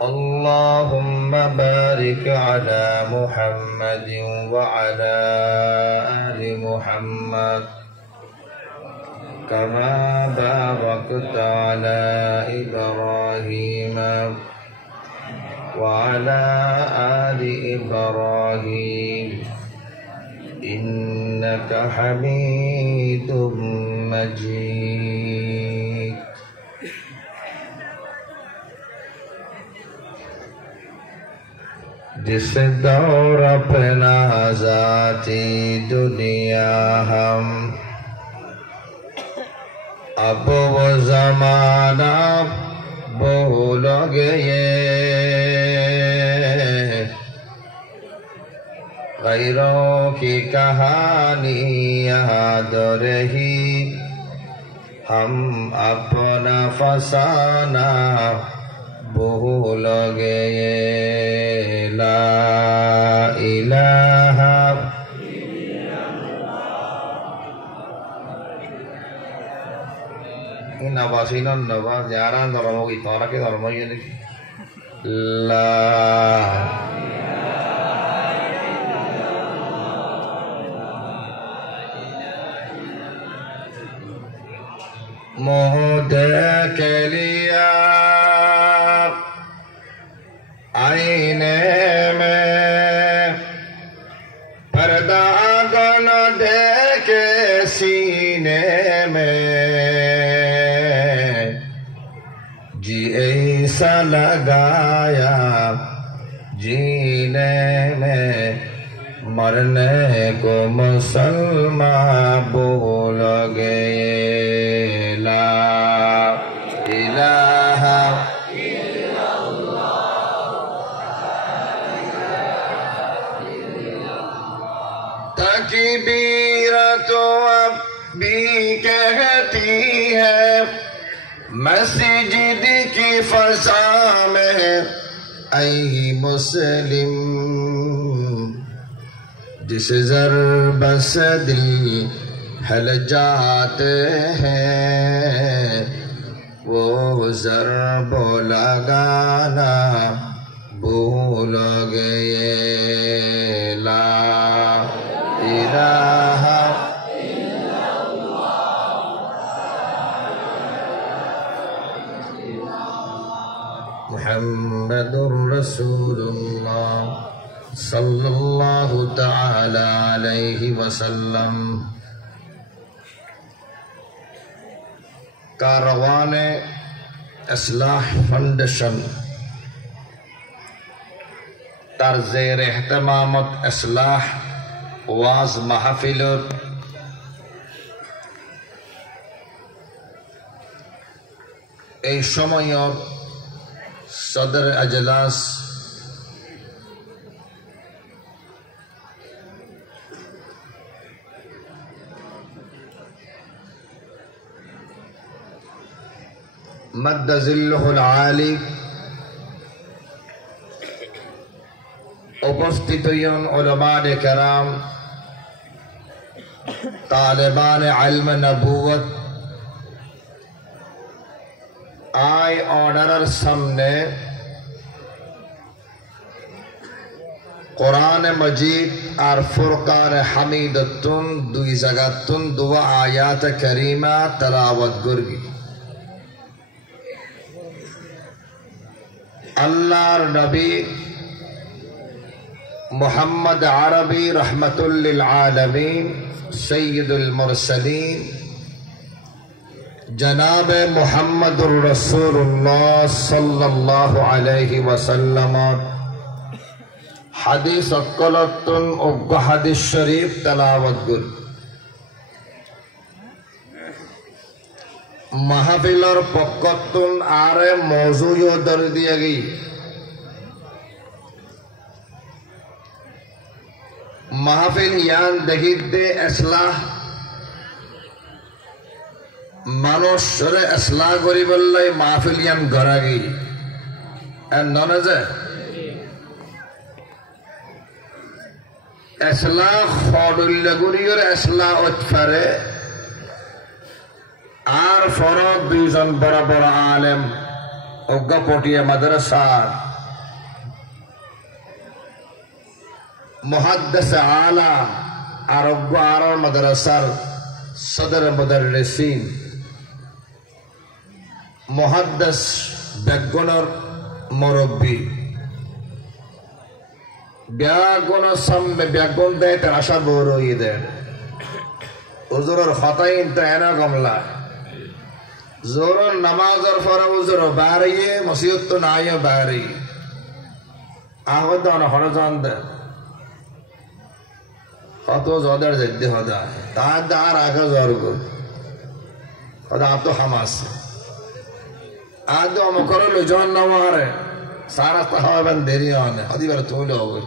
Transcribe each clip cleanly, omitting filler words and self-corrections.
اللهم بارك على محمد وعلى آل محمد كما باركت على إبراهيم وعلى آل إبراهيم إنك حميد مجيد जिस दौर अपना जाती दुनिया हम अब वो जमाना भूल गए गैरों की कहानी याद रही हम अपना फसाना भूल गए ला इलाहा इन नवासीन नवा ज़्यादा धर्मों की तौर के धर्मों ये ला मोहदे के लिया आईने में पर्दा गन दे के सीने में जी ऐसा लगाया जीने में मरने को मुसलमान बोल गए ला इलाहा तकबीर तो अब भी कहती है मस्जिद की फज़ा में ऐ मुस्लिम जिस ज़रब से दिल हिल जाते हैं वो ज़रब लगाना भूल गए ला इलाहा मुहम्मदुर रसूलुल्लाह सल्लल्लाहु तआला अलैहि वसल्लम कारवाने इस्लाह फाउंडेशन तर्ज़ेर एहतमामत इस्लाह वाज महफिल এই সময়ত সদর আজলাস मद्द जिल्लुहुल आली उपस्थित उलमाए कराम तालिबान इल्म नबूवत आय ऑर्डर सामने कुरान मजीद और फुरकान हमीदतुन दुई जगतुन दुआ आयात करीमा तलावत गुर्गी अल्लाह नबी मुहम्मद अरबी रहमतुल लिल आलमीन सय्यदुल मुरसलीन जनाब मुहम्मदुर रसूलुल्लाह सल्लल्लाहु अलैहि वसल्लम हदीस अक्कलतुन उग्ग हदीस शरीफ तलावत गुल महफिलर पक्कतुन आरे मौजूद दर दिया गई महफिल यान दे इस्लाह মানুষরে ইসলাহ করি বললে মাহফিল ইয়ান গরাগি এন ননে যে ইসলাহ ফডুল্লা গুরিয়র ইসলাহ উৎফারে আর ফরক দুইজন বড় বড় আলেম অজ্ঞা পটিয়া মাদ্রাসার মুহাদ্দিস আলা আর অজ্ঞ আর মাদ্রাসার সদর মুদাররিসিন মুহাদ্দিস বেগুনের মুরব্বী বেগুন সামনে বেগুন দেয় তার আশা বড় দেয় হুজুরের হতাইন তো এনা গমলা জোরন নামাজের পরে হুজুর বাড়িয়ে মসজিদ তো নাই বাড়ি আহত না হরজান দে কত জদের যেতে হদা তার আর আগে জর্গ হদা তো হামাস আজ অমকর লজন নামারে সারা তা হবেন দেরি হয় হদিবার তুলে হবে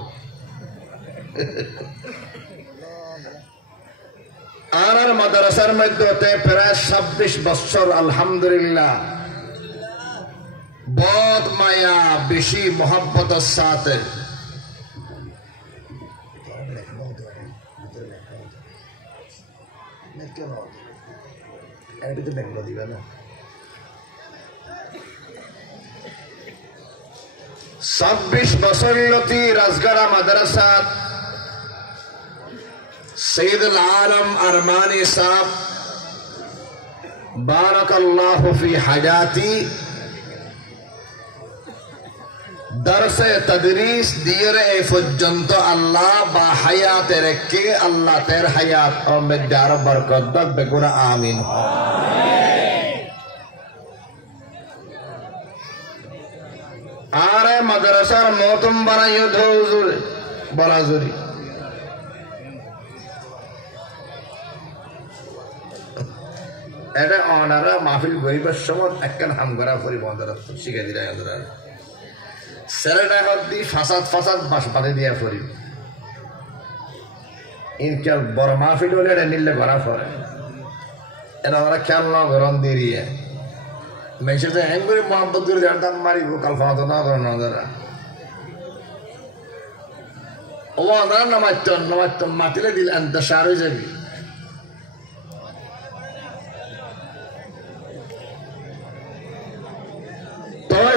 আর মাদ্রাসার মধ্যে প্রায় 26 বছর আলহামদুলিল্লাহ বহুত মায়া বেশি মোহাব্বতের সাথে ছাব্বিশ বছর লতি রাজগাড়া মাদ্রাসাত सैयद आलम अरमानी साहब बारकल्लाहु फी हयाती दरसे तदरीस दिए ए पর্যন্ত আল্লাহ বা হায়াতে রেখে আল্লাহ তের হায়াত ও মেদার বরকত দাক বেগুনা আমিন আরে মাদ্রাসার মতম বানাইও হুজুর বলাজুরি এটা অনারা মাহফিল গরিবের সময় একখান হাম করা করি বন্ধ শিখে দিলে সেরেটা দি ফাসাদ বাস বাঁধে দিয়া করি ইনকাল বড় মাহফিল হলে এটা নিলে করা পরে এটা ওরা খেয়াল না গরম দিয়ে মেসে যে হ্যাং করে মোহাম্মত করে জানতাম মারিব কালফা তো না করে নজরা ও আদার নামাইতন মাতিলে দিল সার হয়ে যাবি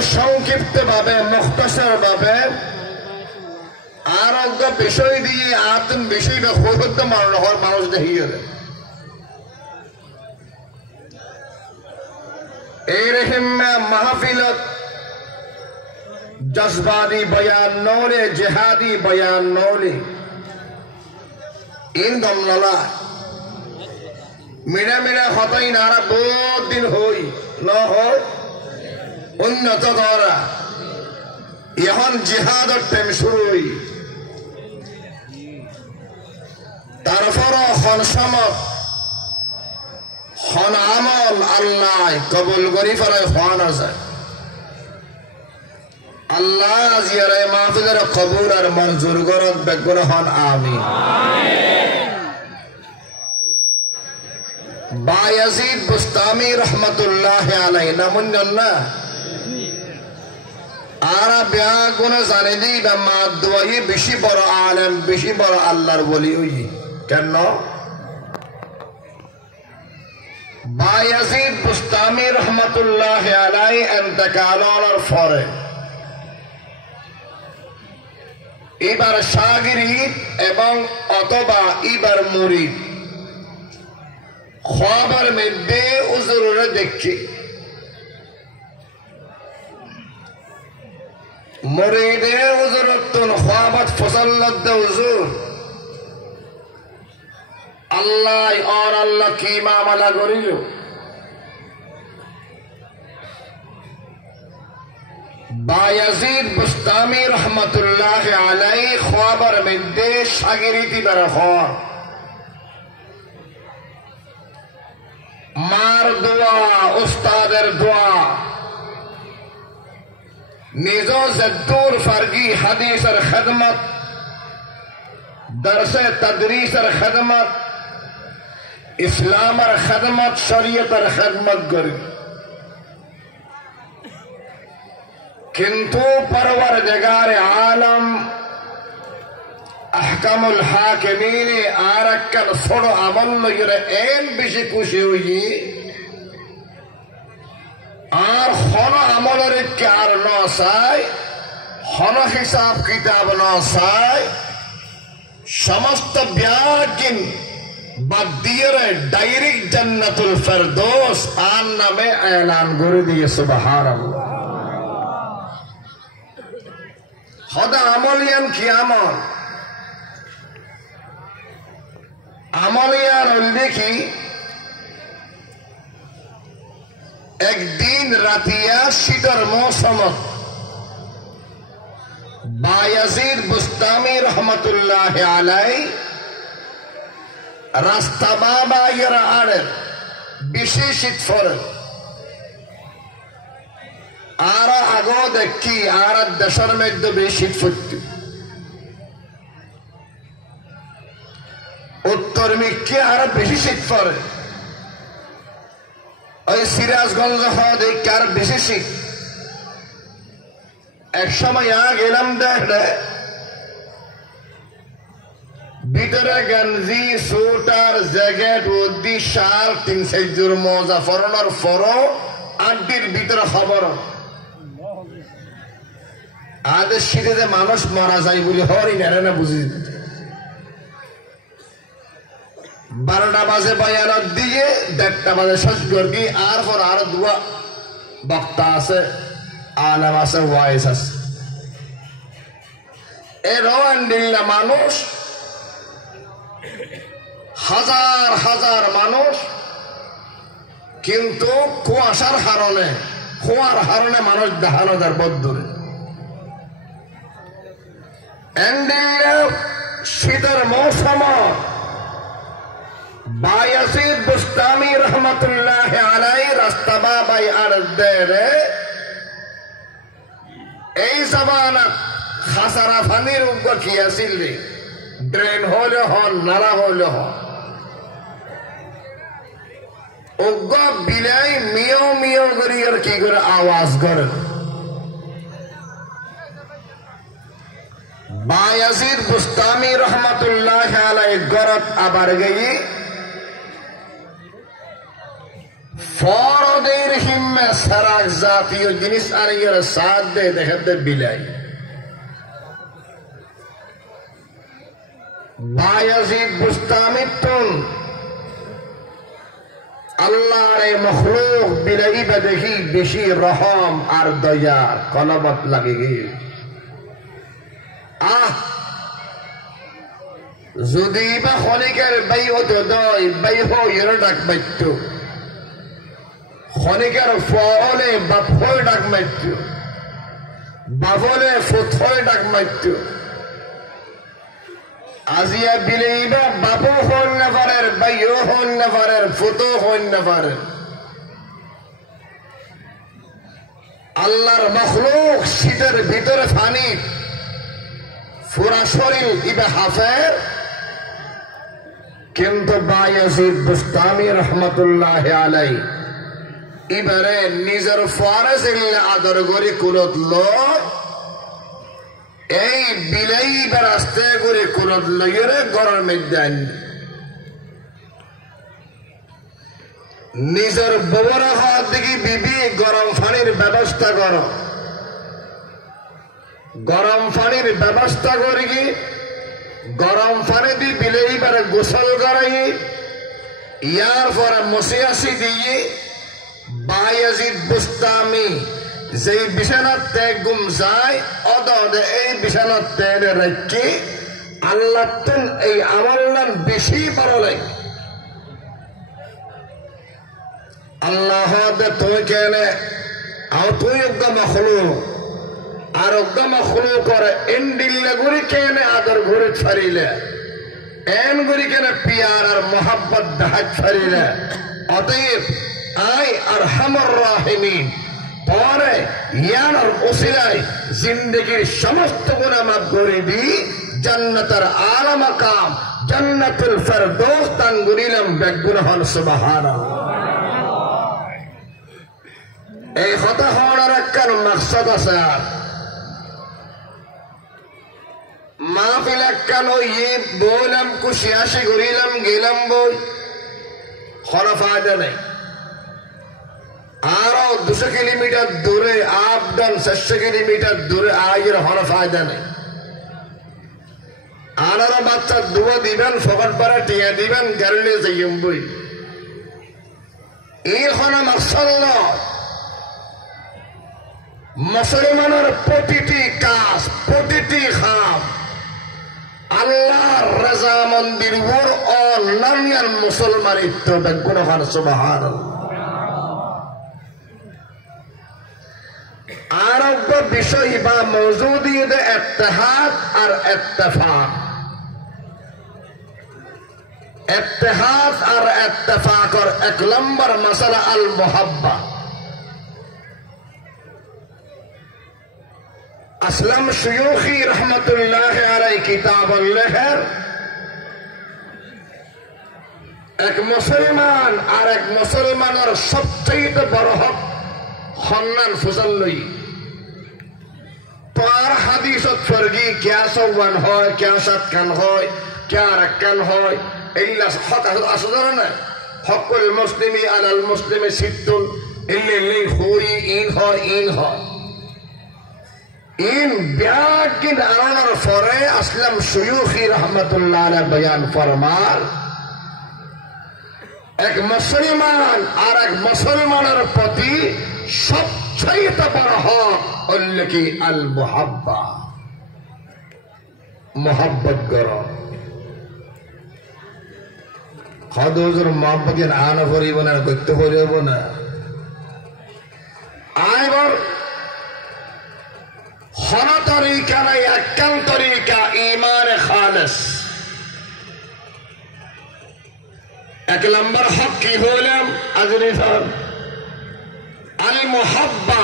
সংক্ষিপ্ত ভাবে মুখতাসার ভাবে আর একটা বিষয় দিয়ে আতম বিষয়টা হইতে মানুষ দেখিয়ে দেয় এইরকম মাহফিলত জজবাদি বয়ান নলে জেহাদি বয়ান নলে ইন গমলা মিনা হতাই নারা বহুত দিন হই ন হয় উন্নত ধরা এখন জিহাদের টাইম শুরু হই তারপর হন সমত হন আমল আল্লাহ কবুল করি ফেলায় হন আছে আল্লাহ জিয়ারে মাহফিলের কবুল আর মঞ্জুর করত বেগুন হন আমিন বায়াজিদ বুস্তামি রহমতুল্লাহ আলাইহি নামুন না আরা বেগুন জানে দি বা মাদওয়াই বেশি বড় আলেম বেশি বড় আল্লাহর ওলি হই কেন বায়াজিদ বুস্তামি রহমতুল্লাহ আলাইহি ইন্তেকালের পরে এবার শাগিরিদ এবং অথবা এবার মুরিদ খবর মধ্যে হুজুরে দেখি মুরিদে হুজুরতুন খবর ফসলত হুজুর আল্লাহ আর আল্লাহ কি মামলা করিল বায়াজিদ বুস্তামি রহমতুল্লাহ আলাইহি খবর মধ্যে শাগিরিদি বরখর মার দোয়া উস্তাদের দোয়া নিজ জদ্দুর ফারগি হাদিসের খিদমত দরসে তদরিসের খিদমত ইসলামের খিদমত শরীয়তের খিদমত করি কিন্তু পরওয়ারদিগার আলম আহকামুল হাকিমিন আরাক্কাল ছোট আমল লইরে এন বেশি খুশি হই আর হন আমলের চাই হন হিসাব কিতাব ন চাই সমস্ত ব্যাগিন বাদ দিয়ে ডাইরেক্ট জান্নাতুল ফেরদৌস আর নামে এলান করে দিয়ে সুবহানাল্লাহ হদা আমলিয়ান কি আমলিয়ান দেখি একদিন রাতিয়া শীতর মৌসুমত বায়াজিদ বুস্তামি রহমতুল্লাহ আলাই রাস্তা বাবা ইয়ারা আড়ের বেশি শীত ফরে আর আগো দেখি আর দেশের মধ্যে বেশি শীত ফুটত উত্তর মিকে আর বেশি শীত পড়ে ওই সিরাজগঞ্জ দেখি আর বেশি শীত এক সময় গেলাম দেখলে ভিতরে গঞ্জি সুটার জ্যাকেট উদ্দি শাল 3-4 জোর মোজা ফরনার ফরো আড্ডির ভিতরে খবর আদের শীতে যে মানুষ মারা যায় বলে হরি না বুঝি 12টা বাজে বয়ানত দিয়ে 1:30টা বাজে শেষ করবি আর পর আর দুয়া বক্তা আছে আলেম আছে ওয়াইস আছে এ রওয়ান্ডিল্লা মানুষ হাজার হাজার মানুষ কিন্তু কুয়াশার হারণে মানুষ দেখানো যার বদ্ধরে শীতের মৌসুম বায়াজিদ বুস্তামি রহমতুল্লাহ আলাই রাস্তা বাবাই আর দেরে এই জমানাত খাসারা ফানির উগ্র কি আছিল রে ড্রেন হলে হন নালা হলে হন উগ্র বিলাই মিও মিও করি আর কি করে আওয়াজ করে বায়াজিদ বুস্তামি রহমতুল্লাহ আলাই গরত আবার গই ফরদের হিম্মে সারাক জাতীয় জিনিস আর ইয়ার সাথ দে দেখতে বিলাই বায়াজিদ বুস্তামি তুন আল্লাহর এই মখলুক বিলাই দেখি বেশি রহম আর দয়া কলবত লাগে গিয়ে যদি বা খনিকের বাই হতে দয় বাই হইয়ের ডাক মাইত খনিকের ফলে বাপ হয়ে ডাক মাইত বাবলে ফুত হয়ে ডাক মাইত আজিয়া বিলেইবা বাবু হন না পারের বাইও হন না পারের ফুতো হন না পারের আল্লাহর মখলুক শীতের ভিতরে ফানি পুরা শরীর ইবে হাফের কিন্তু বায়াজিদ বুস্তামি রহমতুল্লাহ আলাই এবারে নিজের ফরজ আদর করে কুলত লোক এই বিলাই রাস্তে করে কুলত লইয়ের গরম মেদান নিজের বউর হাত দেখি বিবি গরম পানির ব্যবস্থা করো গরম পানির ব্যবস্থা করি গরম পানি দিয়ে বিলেই বারে গোসল করাই ইয়ার পরে মশিয়াশি দিয়ে বায়াজিদ বুস্তামি যেই বিছানার ত্যাগ গুম যায় অদে এই বিছানার ত্যাগ রাখি আল্লাহ তুন এই আমার নাম বেশি ভালো লাগে আল্লাহ তুই কেনে আর তুই একদম হলো আর একদম হলো করে এন্ডিল্লা গুড়ি কেনে আদর ঘুরে ছাড়িলে এন গুড়ি কেনে পিয়ার আর মোহাব্বত দেখাত ছাড়িলে অতএব আই আর হামর রাহিমিন পরে ইয়ার ওসিলায় জিন্দগির সমস্ত গুনাহ মাফ করে দি জান্নাতের আলা মাকাম জান্নাতুল ফেরদৌস তান গুরিলাম বেগুনা হল সুবহানাল্লাহ এই কথা হওয়ার একটা মাকসাদ আছে মাহফিল একটা ইয়ে বললাম খুশি আসি ঘুরিলাম গেলাম বই কোনো ফায়দা নেই আরো 200 কিলোমিটার দূরে আপ ডাউন 400 কিলোমিটার দূরে আয়ের হর ফায়দা নেই। আনারা বাচ্চা দুয়া দিবেন, ফকট পাড়া টিয়া দিবেন, গাড়ি যাইম বই। এইখানে মাসাল্লাহ মুসলমানের প্রতিটি কাজ, প্রতিটি খাম আল্লাহর রাজামন্দির উপর অন্যান্য মুসলমান ইত্তবাগুন খান সুবহানাল্লাহ। আরব্য বিষয় বা মওজুদিয়ত ইত্তেহাদ আর ইত্তেফাক। ইত্তেহাদ আর ইত্তেফাকর এক নম্বর মাসালা আল মুহাব্বা। আসলাম শুয়ুখি রহমতুল্লাহ আলাইহি কিতাব লেখেন, এক মুসলমান আর এক মুসলমানের সবচেয়ে বড় হক সম্মান ফুসল লই। পার হাদিসত ফরগি ক্যা সওয়ান হয়, ক্যা সাতকান হয়, ক্যা রাক্কান হয়, ইল্লা হক আসদর না। Hochul মুসলিমি Alal মুসলিমি সিত্তুন Illi Hui in হয়, ইন হয়। ইন ব্যাগিন আনার পরে আসলাম শুয়ুখি রহমতুল্লাহ আলাইহি বয়ান ফরমান, এক মুসলমান আর এক মুসলমানের প্রতি সবচেয়ে বড় হক হল কি আল মুহাব্বা, মোহাব্বত করো। হদুজুর মোহাব্বতের আনা করিব না, করতে করিব না। আইবার হর তরিকা নাই, একান তরিকা ঈমান খালিস। এক নম্বর হক কি হইলাম আজরিফান আল মুহাব্বা।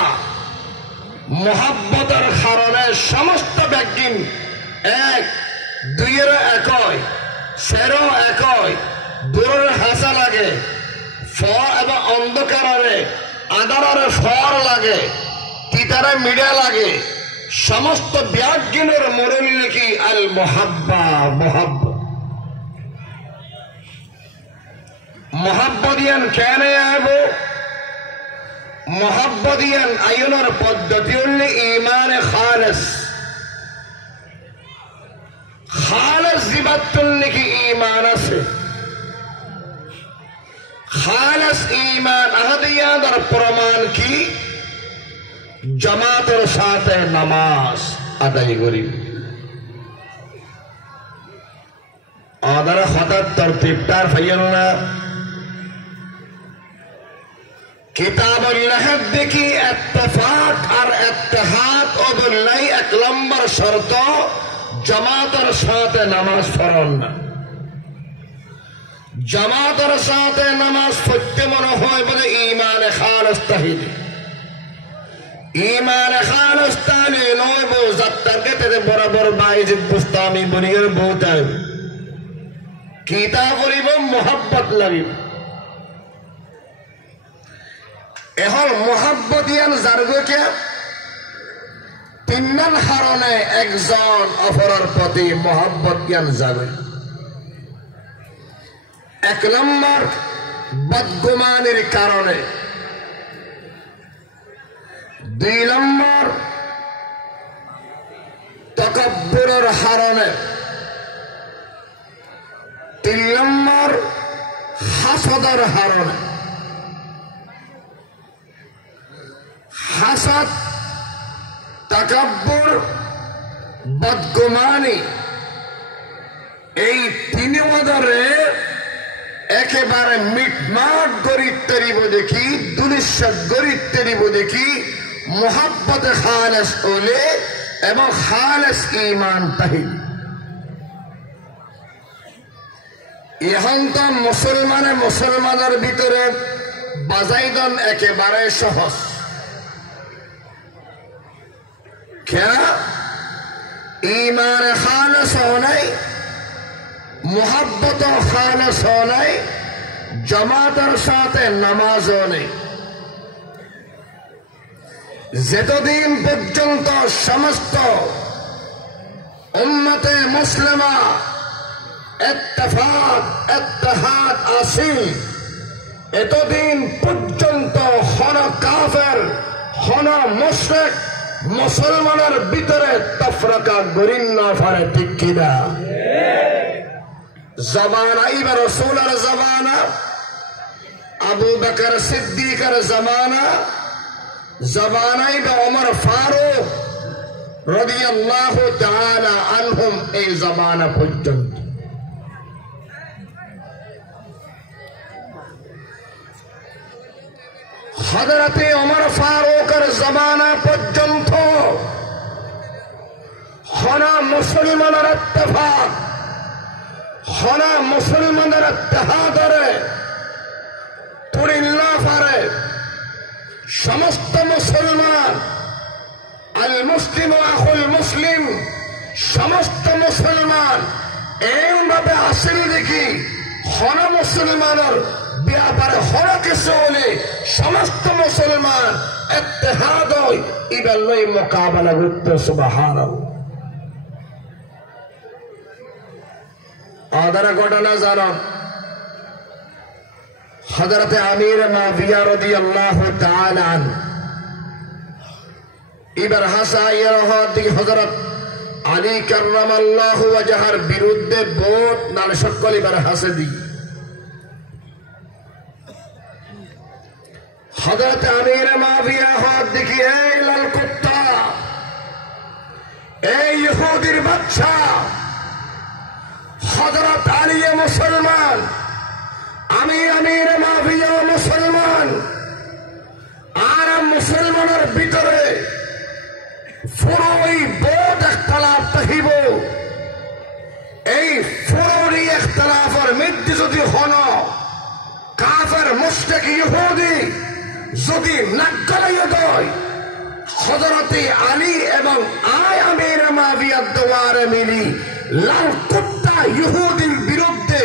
মোহাব্বতের কারণে সমস্ত ব্যক্তি এক, দুইয়ের একই, সেরো একই, দূরের হাসা লাগে, ফ এবং অন্ধকারে আদারে ফর লাগে, তিতারে মিডা লাগে, সমস্ত ব্যাগিনের মরুল লিখি আল মুহাব্বা, মোহাব্বত। মোহাব্বদিয়ান কেন আইব? মোহাব্বদিয়ান আয়নের পদ্ধতি হল ঈমান খালিস। খালিস জিবাতুল নাকি ঈমান আছে। খালিস ঈমান আহাদিয়ার প্রমাণ কি? জামাতের সাথে নামাজ আদায় করি। আদার হঠাৎ তরতিবটার ফাইল না। কিতাবুল্লাহ দেখি ইত্তেফাক আর ইত্তেহাদ ও বললাই এক নম্বর শর্ত জামাতের সাথে নামাজ পড়ন না। জামাতের সাথে নামাজ পড়তে মনে হয় বলে ঈমানে খালিস তাহিদি। ঈমানে খালিস তাহলে নয় বউ যাত্রাকে তেরে বরাবর বাইজিদ বুস্তামি বনিয়ের বউটাই কিতা করিব মোহাব্বত লাগিব। এখন মোহাব্বতিয়ান জারগকে তিনজন কারণে একজন অপরের প্রতি মোহাব্বতিয়ান যাবে। এক নম্বর বদগুমানের কারণে, দুই নম্বর তাকাব্বুরের কারণে, তিন নম্বর হাসদের কারণে। হাসাদ, তাকাব্বুর, বদগুমানি এই তিন মদরে একেবারে মিটমাট গরিব তরিব দেখি, দুনিশ্বাস গরিব তরিব দেখি মোহাব্বতে খালিস হলে এবং খালিস ঈমান তাহিদ। এখন তো মুসলমানের ভিতরে বাজাইদন একেবারে সহজ। क्या ईमान खालिस होना, मोहब्बत खालिस होना, जमातर साथ नमाज होने। যতদিন পর্যন্ত সমস্ত উম্মতে মুসলিমা ইত্তেফাক ইত্তেহাদ আছে, এতদিন পর্যন্ত হন কাফের হন মুশরিক মুসলমানের ভিতরে তফরকা গরিন না পারে, ঠিক কিনা? জমানা ইবা রাসূলের জমানা, আবু বকর সিদ্দিকের জমানা, জমানা ইবা ওমর ফারুক রাদিয়াল্লাহু তাআলা আনহুম, এই জমানা পর্যন্ত হযরতে ওমর ফারুকের জমানা পর্যন্ত হনা মুসলমানের ইত্তেফাক, হনা মুসলমানের ইত্তেহাদরে তুরিল্লা পারে। সমস্ত মুসলমান, আল মুসলিম আখুল মুসলিম, সমস্ত মুসলমান এইভাবে আসেন দেখি হন মুসলমানের ব্যাপারে হন কিছু হলে সমস্ত মুসলমান ইত্তেহাদ হয়, ইবার লই মোকাবেলা করতে। সুবহানাল্লাহ। আদারা ঘটনা জানো, হযরত আমির মুআবিয়া রাদিয়াল্লাহু তাআলা আনহু এবার হাসাইয়ের হাত হযরত আলী কাররামাল্লাহু ওয়াজহার বিরুদ্ধে ভোট নাল সকল এবার হাসে দি। হযরত আমির মুআবিয়া হাত দেখি, এই লাল কুত্তা, এই ইহুদির বাচ্চা, হযরত আলী মুসলমান, আমি আমির মুআবিয়া মুসলমান, আর মুসলমানের ভিতরে ফুরোই বোধ ইখতিলাফ তাহিব, এই ফুরোই ইখতিলাফের মধ্যে যদি হন কাফের মুশরিক ইহুদি যদি নাকলাইয়া দেয়, হযরতে আলী এবং আয় আমির মুআবিয়ার দোয়ারে মিলি লাল কুত্তা ইহুদির বিরুদ্ধে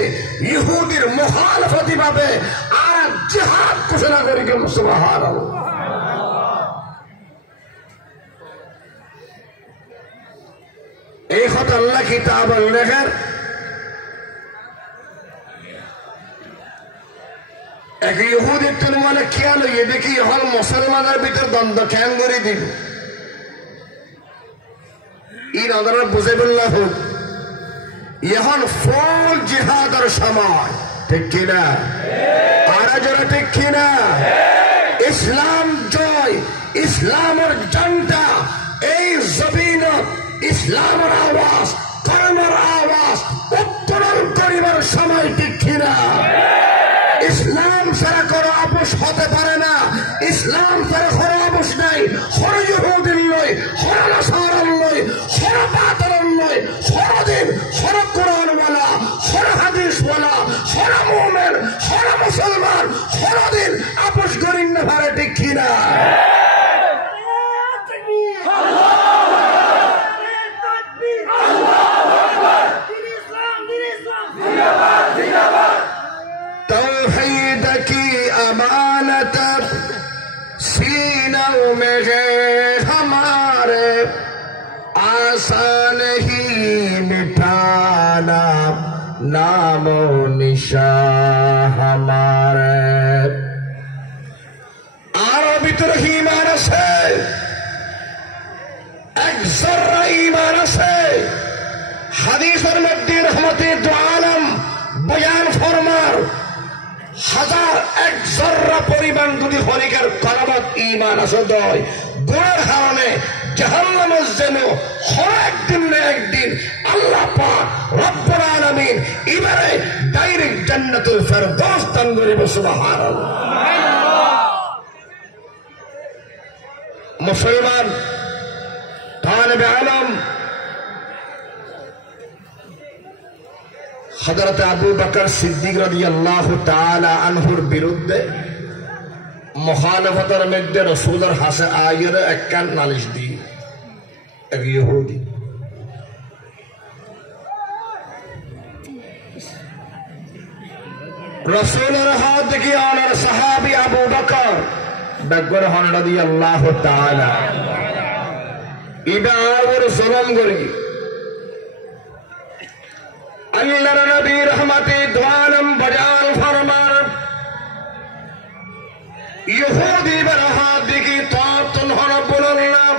ইহুদির মুখালফতি ভাবে আর জিহাদ ঘোষণা করি। সুবহানাল্লাহ। এই কথা আল্লাহ কিতাব লেখেন। এক ইহুদির তোর মানে খেয়াল হইয়ে দেখি হল মুসলমানের ভিতর দ্বন্দ্ব খেয়াল করে দিল। ই নজর বুঝে বললা হোক এখন ফুল জিহাদের সময়, ঠিক কিনা? আর যারা ঠিক কিনা? ইসলাম জয়, ইসলামের জনতা এই জমিন ইসলামের আওয়াজ, কর্মের আওয়াজ উত্তোলন করিবার সময়, ঠিক কিনা? ইসলাম ছাড়া কোনো আপোষ হতে পারে না, ইসলাম ছাড়া কোনো আপোষ নাই। হর ইহুদির নয়, হর নাসারার নয়, হর বাতিলের নয়, হর দিন, হর কোরআন ওয়ালা, হর হাদিস ওয়ালা, হর মুমিন, হর মুসলমান, হর দিন আপোষ করেন না পারে, ঠিক কিনা? सीनों में है हमारे आसान ही मिटाना नामो निशा हमारे। आरो भीतर ईमान আছে, এক জররা ঈমান আছে। হাদিসের মধ্যে রহমতে দু আলম বয়ান ফরমার হাজার এক জররা পরিমাণ যদি হলিকার কলমত ঈমান আছে দয় গুনার কারণে জাহান্নামের যেন হর একদিন না একদিন আল্লাহ পাক রব্বুল আলামিন এবারে ডাইরেক্ট জান্নাতুল ফেরদৌস দান করিবে। সুবহানাল্লাহ। মুসলমান তালেবে ইলম হযরত আবু বকর সিদ্দিক রাদিয়াল্লাহু তাআলা আনহুর বিরুদ্ধে মুখালফতের মধ্যে রাসূলের হাসে আয়ের একখান নালিশ দি এক ইহুদি। রাসূলের হাত দেখি ওনার সাহাবী আবু বকর বকর হন রাদিয়াল্লাহু তাআলা ইবা আর জুলুম করি। আল্লাহর নবী রহমতে দু আলম বয়ান ফরমান ইহুদি হাত দিকে তখন হল বললাম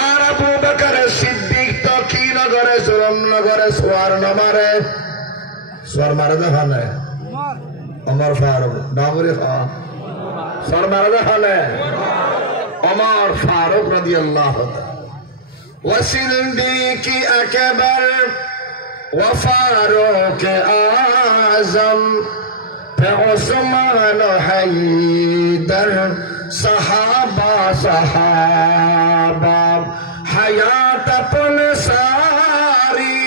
আর আবু বকর সিদ্দিক তো কি নগরে জুলুম নগরে সোয়ার নমারে সোয়ার মারে দেখানে ওমর ফারুক ডাবরে সোয়ার মারে দেখানে ওমর ফারুক রাদিয়াল্লাহু তাআলা وصديق أكبر وفاروق أعظم عثمان حيدر صحابہ صحابہ حیات اپن ساری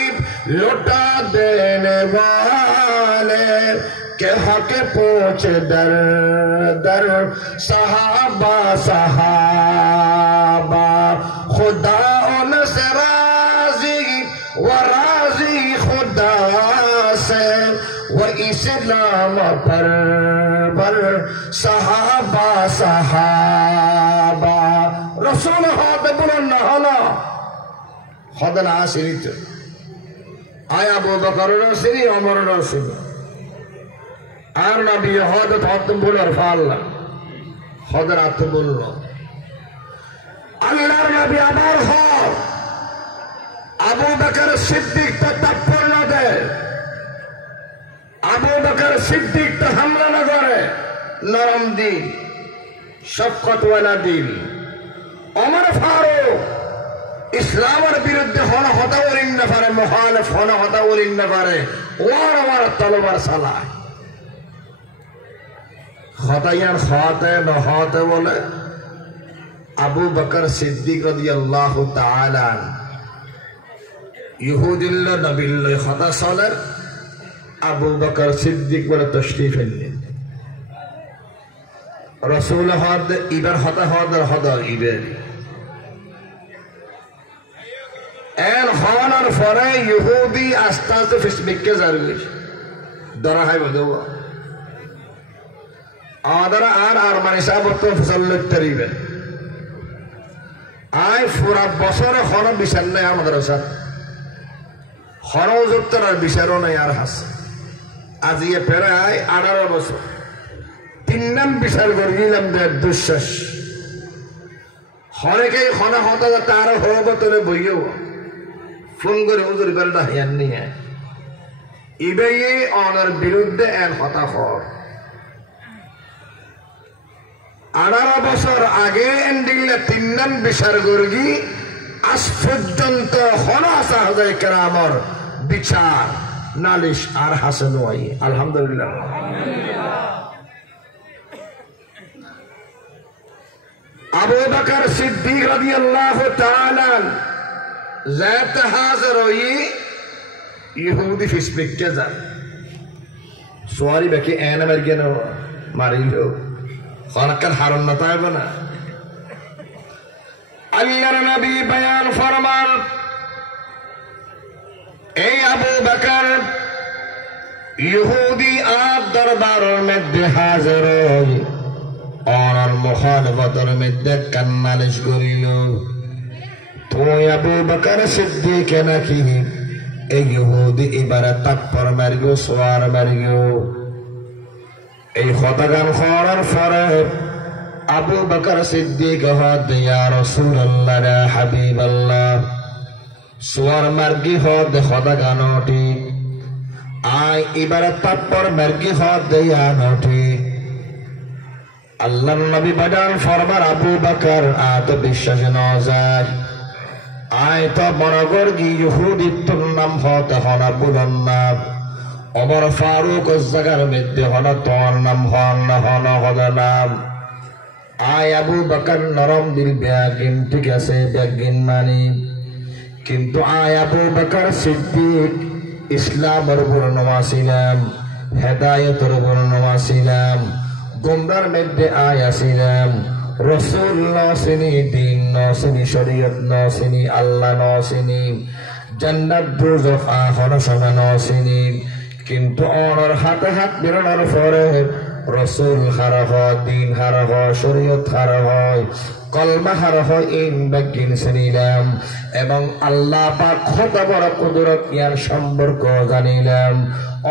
لٹا دینے والے کہ حق پوچھ در در صحابہ صحابہ خدا ان سے راضی و راضی خدا سے و اسلام پر صحابہ صحابہ رسول ہاتھ بلند ہونا خدا ناصری تو آیا ابو بکر ناصری عمر ناصری আর নবী হযরত হত্যম বলে আল্লাহ খোদার আত্ম বলল আল্লাহর নবী আবার হয় আবু বকর সিদ্দিক তো তাপ্পর না দেয় আবু বকর সিদ্দিক তো হামলা না করে নরম দিল শফকতওয়ালা দিল ওমর ফারুক ইসলামের বিরুদ্ধে হতা বলিন না পারে মুখালিফ হতা বলিন না পারে ওর আমার তলোয়ার চালায় খতায়ান খাতে নহতে বলে আবু বকর সিদ্দিক রাদিয়াল্লাহু তাআলা ইহুদিল্লাহ নবিল্লাহ খতা সালার আবু বকর সিদ্দিক বলে তশরিফ নিলেন রাসূল হদ ইবার হতা হদা ইবার এর হওয়ার পরে ইহুদি আস্তে আস্তে ফেসবুকে যাবে ধরা হয় বদবা আদারা আর মানে সাবত ফসলের তরিবে আই পুরা বছরে খন বিচার নাই আমাদের সাথে খন যুক্তর আর বিচারও নাই আর হাস আজি ফেরে আই 18 বছর 3 নাম বিচার করে গেলাম দুঃশ্বাস হরেকে খন হতা তার হব তোলে বইও ফোন করে হুজুর বেলটা হিয়ান নিয়ে ইবে অনার বিরুদ্ধে এর হতা হর 18 বছর আগে এন্ডিংলে 3 নাম বিচার গর্গি আজ পর্যন্ত হনাসা হদায় কেরামর বিচার নালিশ আর হাসন ওয়াই আলহামদুলিল্লাহ আবু বকর সিদ্দিক রাদিয়াল্লাহু তাআলা জাত হাজির হই ইহুদি ফিসবিকে যা সোয়ারি বাকি এনা মারগেন মারিলো খানকার হারন না তাইবে না আল্লাহর নবী বয়ান ফরমান এই আবু বকর ইহুদি আদ দরবারের মধ্যে হাজির হই আর মুখালফাতের মধ্যে কান্নালিশ করিল তুই আবু বকর সিদ্দিক নাকি এই ইহুদি এবারে তাপ্পর মারিগো সোয়ার মারিগো এই খতাগান করার পরে আবু বকর সিদ্দিক হদ ইয়া রাসূলুল্লাহ ইয়া হাবিবাল্লাহ সোয়ার মার্গি হদ খতাগানটি আই এবারে তাপ্পর মার্গি হদ ইয়া নটি আল্লাহর নবী বাদান ফরমান আবু বকর আত বিশ্বাস নজার আই তো বড়গর গি ইহুদি তোর নাম হতে হনা বুলন নাম ওমর ফারুক জাগার মধ্যে হনা তোর নাম হন হদ নাম আই আবু বকর নরম দিল ব্যাগিন ঠিক আছে ব্যাগিন মানি কিন্তু আই আবু বকর সিদ্দিক ইসলামের বর্ণমাছিলাম হেদায়েতের বর্ণমাছিলাম গুমরার মধ্যে আয় আসিলাম রসুল নসিনি দিন নসিনি শরীয়ত নসিনি আল্লাহ নসিনি জান্নাত দুজখ আখর সময় নসিনি কিন্তু ওনার হাতে হাত বেরোনোর পরে রসুল হারা হয় দিন হারা হয় শরীয়ত হারা হয় কলমাহার হইন বাগিন শুনিলাম এবং আল্লাহ পাক কত বড় কুদরত ইয়ার সম্পর্ক জানিলাম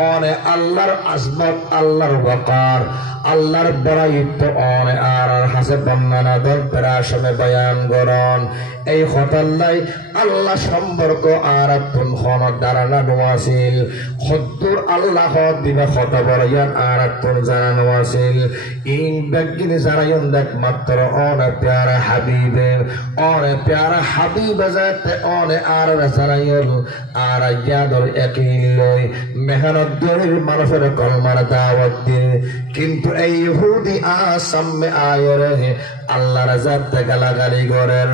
অনে আল্লাহর আজমত আল্লাহর ওয়াকার আল্লাহর বড়াইত্ব অনে আর হাসে বর্ণনা দল প্রাসমে বয়ান গরন এই হতাল্লাই আল্লাহ সম্পর্ক আর তুন খন দাঁড়ানো নোয়াছিল হদ্দুর আল্লাহ দিবে কত বড় ইয়ান আর তুন জানানো আছিল ইন বাগিন জানাইন দেখ মাত্র অনে প্যারা হাবিবে অনে প্যারা হাবিবে যাতে অনে আর জানাইল আর ইয়াদর একই লই মেহনত দরের মানুষের কলমার দাওয়াত দিয়ে কিন্তু এই ইহুদি আসামে আয়রে আল্লাহ রাজাতে গালাগালি করেন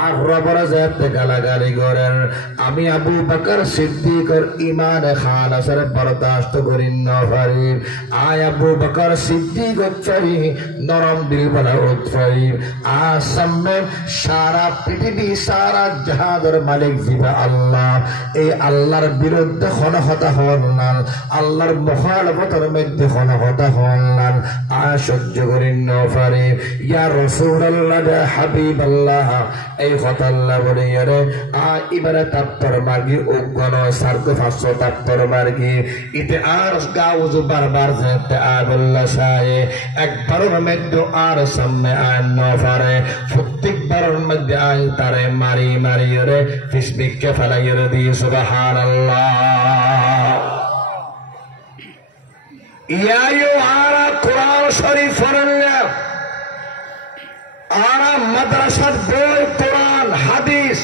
আর রবের রাজাতে গালাগালি করেন আমি আবু বকর সিদ্দিকের ঈমান খালাসের বরদাস্ত করি না পারি আয় আবু বকর সিদ্দিক উৎফরি নরম দিল বলা উৎফরি আসামে সারা পৃথিবী সারা জাহাদের মালিক জিবা আল্লাহ এই আল্লাহর বিরুদ্ধে হতা হন না আল্লাহর মুখালফতের মধ্যে হতা হন না আর সহ্য করি না পারি ইয়া রাসূলুল্লাহ হাবিবাল্লাহ এই হতাল্লাহ বলে রে এবারে তাপ্তর মার্গি উগ্গন সার্কে 500 তাপ্তর মার্গি ইতে আর গাউজ বারবার যেতে আবুল্লাহ সাহে একবারের মধ্যে আর সামনে আন না পারে প্রত্যেকবারের মধ্যে আই তারে মারি রে ফিসবিকে ফেলাই রে দি সুবহানাল্লাহ ইয়ায়ো আরা কোরআন শরীফ পড়লে আরা মাদ্রাসার বই কোরআন হাদিস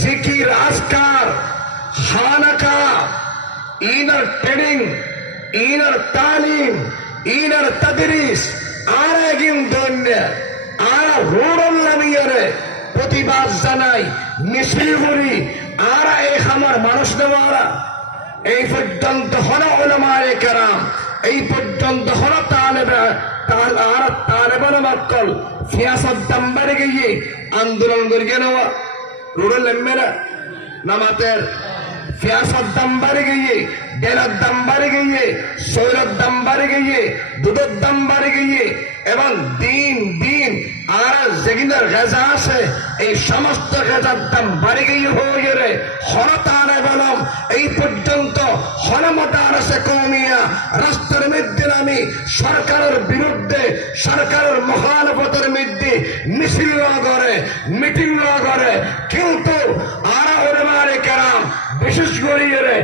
জিকির আজকার খানাকা ইনার ট্রেনিং ইনার তালিম ইনার তাদরিস আর একদিন দন্য আর রোডল্লামিয়ারে প্রতিবাদ জানাই মিছিল করি আর এই খামার মানুষ দেওয়ারা এই পর্যন্ত হল উলামায়ে কেরাম এই পর্যন্ত হল তালেবান মক্কল সিয়াসত দাম্বারে গিয়ে আন্দোলন করিয়ে নেওয়া রুড়ল এমএরা নামাতের সিয়াসত দাম্বারে গিয়ে ডেলার দাম্বারে গিয়ে সৈরত দাম্বারে গিয়ে দুধের দাম্বারে গিয়ে এবং দিন দিন আর যেগুলোর গেজা আছে এই সমস্ত গেজার দাম বাড়ি গিয়ে হয়ে গেলে হরতানে বলম এই পর্যন্ত হরমতার আছে কমিয়া রাষ্ট্রের মধ্যে নামি সরকারের বিরুদ্ধে সরকারের মহানবতের মধ্যে মিছিল করে মিটিং করে কিন্তু আর ওলামায়ে কেরাম বিশেষ করে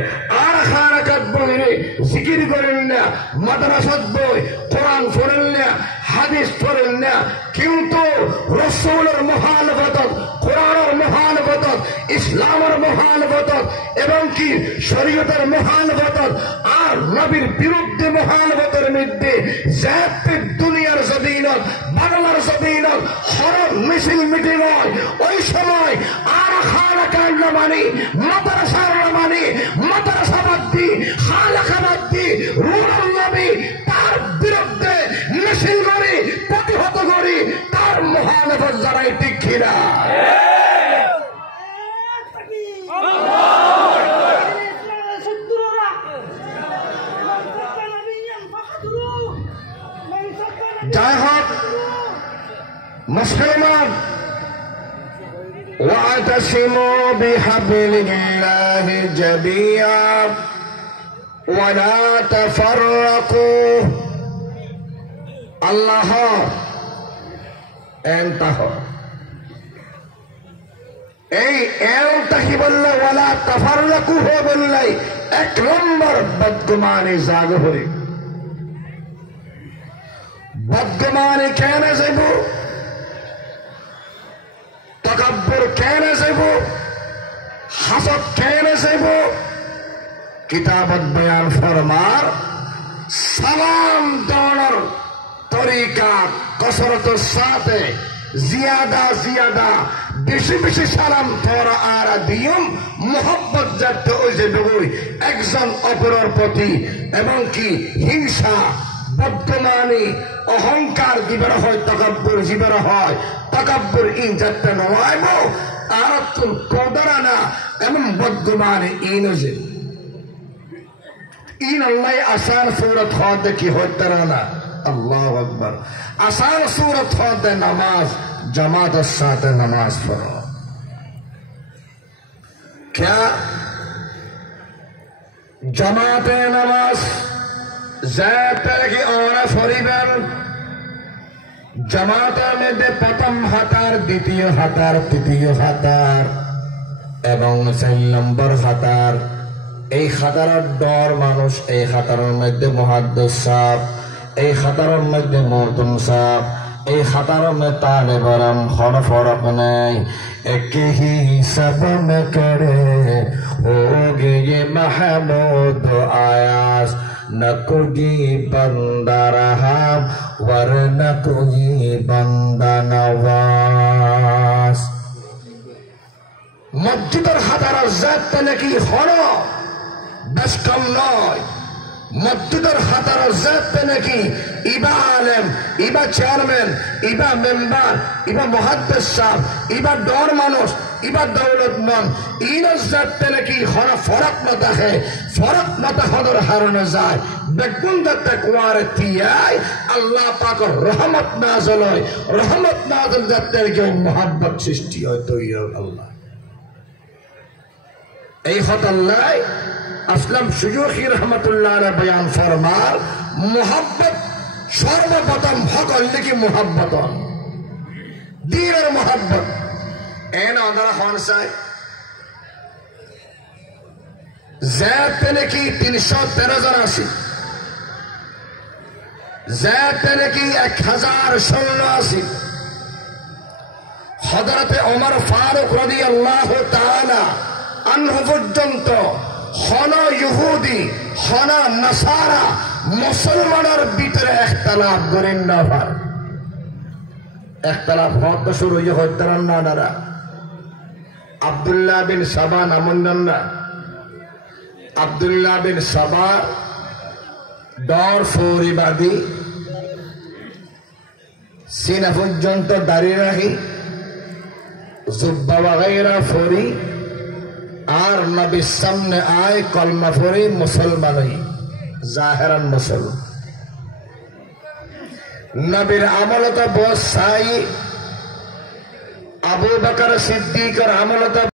আর খানাকাত বইরে জিকির করেন না মাদ্রাসাত বই কোরআন পড়েন না হাদিস পড়েন না কিন্তু রাসূলের মহানবত কোরআনের মহানবত ইসলামের মহানবত এবং কি শরীয়তের মহানবত আর নবীর বিরুদ্ধে মহানবতের মধ্যে জাতির দুনিয়ার জমিনত বাংলার জমিনত হরম মিছিল মিটিং হয় ওই সময় আর খানাকার না মানে মাদ্রাসার না মানে মাদ্রাসাবাদী খানাকাবাদী রুহুল নবী তার বিরুদ্ধে মিছিল করি প্রতিহত করি তার মহানবত যারাই ঠিক কিনা যাই হোক মুসলমান واعتصموا بحبل الله جميعا ولا تفرقوا الله انتهى এই এলতাহি বললে ওয়ালা তাফাররাকু বললে এক নম্বর বদগুমানি জাগে হরে বদগুমানি কেন যাইব তকাব্বুর কেন যাইব হাসদ কেন যাইব কিতাবত বয়ান ফরমার সালাম দেওয়ার তরিকা কসরতের সাথে জিয়াদা জিয়াদা বেশি বেশি সালাম তোরা আর দিয়ম মোহব্বত যাতে ওই যে বেগুই একজন অপরের প্রতি এবং কি হিংসা বদগুমানি অহংকার দিবার হয় তকাব্বুর জীবর হয় তকাব্বুর ইন যাতে নয় আর তুল কদরানা এবং বদগুমানি ইন যে ইন আল্লাহ আসান সুরত হয় দেখি হইতারা না अल्लाह अकबर। आसान सूरत होते नमाज जमात साथ नमाज पढ़ो। क्या जमाते नमाज ज़ाते की और फरीबेन জামাতের মধ্যে প্রথম হাতার, দ্বিতীয় হাতার, তৃতীয় হাতার এবং 4 নম্বর হাতার। এই হাতারের ডর মানুষ, এই হাতারের মধ্যে মুহাদ্দিস সাহেব, এই হাতারের মধ্যে মুরতুম সাহেব, এই হাতারের মধ্যে তালেবারাম কোনো ফরক নেই। एक ही सब में करे होगे ये महमूद आयास, न कोई बंदा रहा वरना कोई बंदा नवाज। মসজিদের হাতারা জাত নাকি হলো বেশ কম নয়। মসজিদের হাতারা জাত নাকি ইবা আলেম, ইবা চেয়ারম্যান, ইবা মেম্বার, ইবা মুহাদ্দিস সাহেব, ইবা ডর মানুষ, ইবা দৌলতমন্দ, ইনার জাত নাকি হলো ফরক না দেখে, ফরক মতে হদর হারানো যায়। বেগুন দত্তে কুয়ারে তিয়াই আল্লাহ পাকের রহমত নাযিল হয়। রহমত নাযিল যাতে কেউ মুহাব্বত সৃষ্টি হয় তৈরি আল্লাহ। এই হতাল্লাই আসলাম সুজুখী রহমতুল্লাহ আলাইহি বয়ান ফরমার মুহাব্বত সর্বপ্রথম হকল নাকি মুহাব্বত দ্বীনের মুহাব্বত। এন আন্দারা খান সাহেব জাতে নাকি 313 জন আছে, জাতে নাকি 1016 আছে। হযরতে ওমর ফারুক রাদিয়াল্লাহু তাআলা আনহু পর্যন্ত হন ইহুদি হন নাসারা মুসলমানের ভিতরে ইখতিলাফ করেন না। ভাই ইখতিলাফ হতে শুরু হইতে না দাদা। আব্দুল্লাহ বিন সাবা নামুন না, আব্দুল্লাহ বিন সাবা ডর ফৌরিবাদী সিনা পর্যন্ত দাঁড়িয়ে রাখি জুব্বা বাগাইরা ফৌরি আর নবীর সামনে আয় কলমা পড়ে মুসলমান হই জাহেরান মুসলমান। নবীর আমলতা বস সাই আবু বকর সিদ্দিকের আমলতা